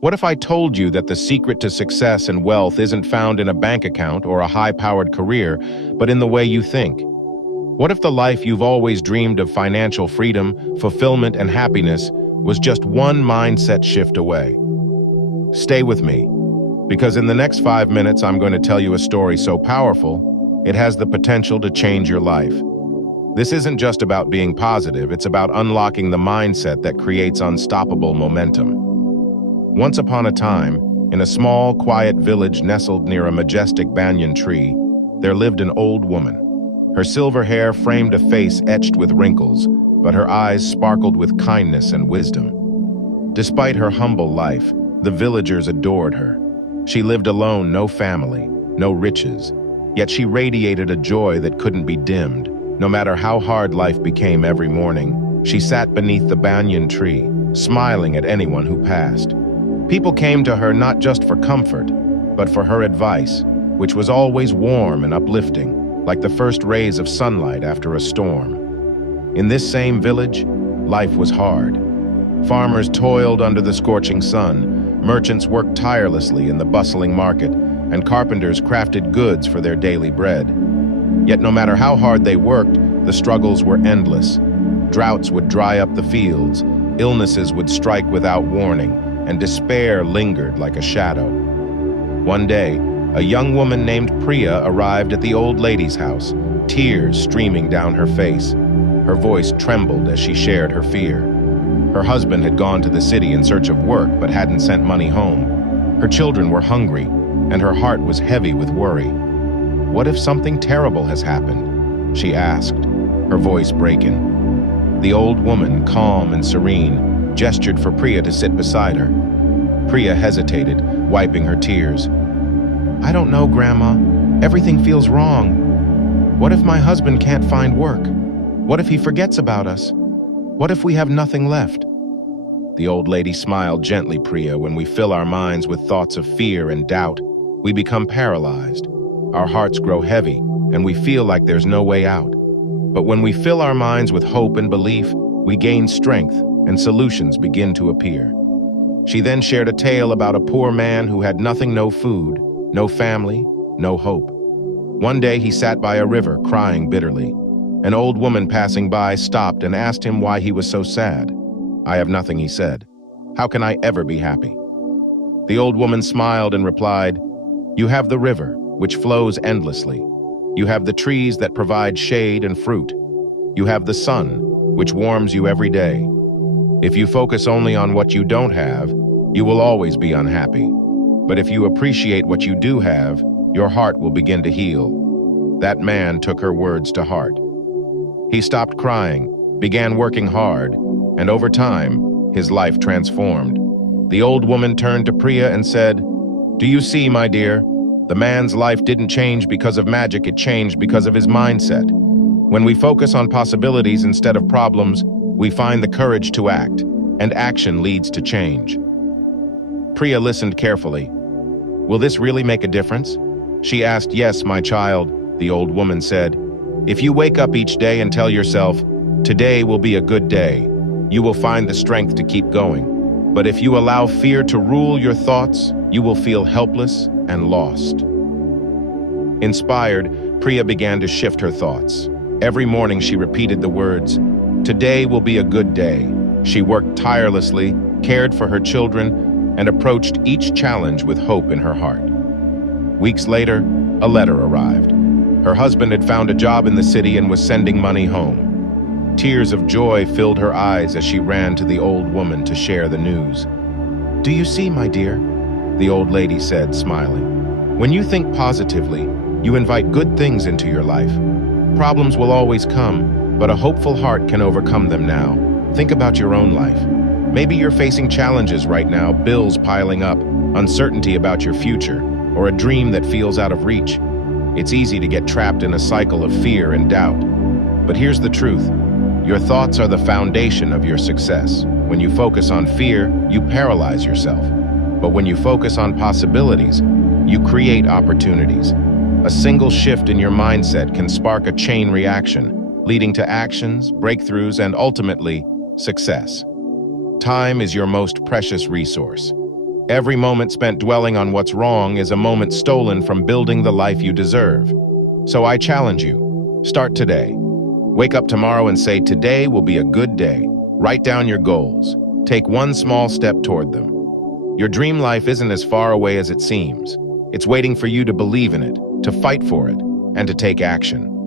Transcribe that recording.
What if I told you that the secret to success and wealth isn't found in a bank account or a high-powered career, but in the way you think? What if the life you've always dreamed of, financial freedom, fulfillment, and happiness, was just one mindset shift away? Stay with me, because in the next 5 minutes I'm going to tell you a story so powerful, it has the potential to change your life. This isn't just about being positive, it's about unlocking the mindset that creates unstoppable momentum. Once upon a time, in a small, quiet village nestled near a majestic banyan tree, there lived an old woman. Her silver hair framed a face etched with wrinkles, but her eyes sparkled with kindness and wisdom. Despite her humble life, the villagers adored her. She lived alone, no family, no riches, yet she radiated a joy that couldn't be dimmed. No matter how hard life became every morning, she sat beneath the banyan tree, smiling at anyone who passed. People came to her not just for comfort, but for her advice, which was always warm and uplifting, like the first rays of sunlight after a storm. In this same village, life was hard. Farmers toiled under the scorching sun, merchants worked tirelessly in the bustling market, and carpenters crafted goods for their daily bread. Yet no matter how hard they worked, the struggles were endless. Droughts would dry up the fields, illnesses would strike without warning, and despair lingered like a shadow. One day, a young woman named Priya arrived at the old lady's house, tears streaming down her face. Her voice trembled as she shared her fear. Her husband had gone to the city in search of work but hadn't sent money home. Her children were hungry, and her heart was heavy with worry. "What if something terrible has happened?" she asked, her voice breaking. The old woman, calm and serene, gestured for Priya to sit beside her. Priya hesitated, wiping her tears. "I don't know, Grandma. Everything feels wrong. What if my husband can't find work? What if he forgets about us? What if we have nothing left?" The old lady smiled gently. "Priya, when we fill our minds with thoughts of fear and doubt, we become paralyzed. Our hearts grow heavy, and we feel like there's no way out. But when we fill our minds with hope and belief, we gain strength, and solutions begin to appear." She then shared a tale about a poor man who had nothing, no food, no family, no hope. One day he sat by a river, crying bitterly. An old woman passing by stopped and asked him why he was so sad. "I have nothing," he said. "How can I ever be happy?" The old woman smiled and replied, "You have the river, which flows endlessly. You have the trees that provide shade and fruit. You have the sun, which warms you every day. If you focus only on what you don't have, you will always be unhappy. But if you appreciate what you do have, your heart will begin to heal." That man took her words to heart. He stopped crying, began working hard, and over time, his life transformed. The old woman turned to Priya and said, "Do you see, my dear? The man's life didn't change because of magic, it changed because of his mindset. When we focus on possibilities instead of problems, we find the courage to act, and action leads to change." Priya listened carefully. "Will this really make a difference?" she asked. "Yes, my child," the old woman said. "If you wake up each day and tell yourself, 'Today will be a good day,' you will find the strength to keep going. But if you allow fear to rule your thoughts, you will feel helpless and lost." Inspired, Priya began to shift her thoughts. Every morning she repeated the words, "Today will be a good day." She worked tirelessly, cared for her children, and approached each challenge with hope in her heart. Weeks later, a letter arrived. Her husband had found a job in the city and was sending money home. Tears of joy filled her eyes as she ran to the old woman to share the news. "Do you see, my dear?" the old lady said, smiling. "When you think positively, you invite good things into your life. Problems will always come, but a hopeful heart can overcome them now. Think about your own life. Maybe you're facing challenges right now, bills piling up, uncertainty about your future, or a dream that feels out of reach. It's easy to get trapped in a cycle of fear and doubt. But here's the truth. Your thoughts are the foundation of your success. When you focus on fear, you paralyze yourself. But when you focus on possibilities, you create opportunities. A single shift in your mindset can spark a chain reaction, leading to actions, breakthroughs, and ultimately, success. Time is your most precious resource. Every moment spent dwelling on what's wrong is a moment stolen from building the life you deserve. So I challenge you, start today. Wake up tomorrow and say, today will be a good day. Write down your goals. Take one small step toward them. Your dream life isn't as far away as it seems. It's waiting for you to believe in it, to fight for it, and to take action.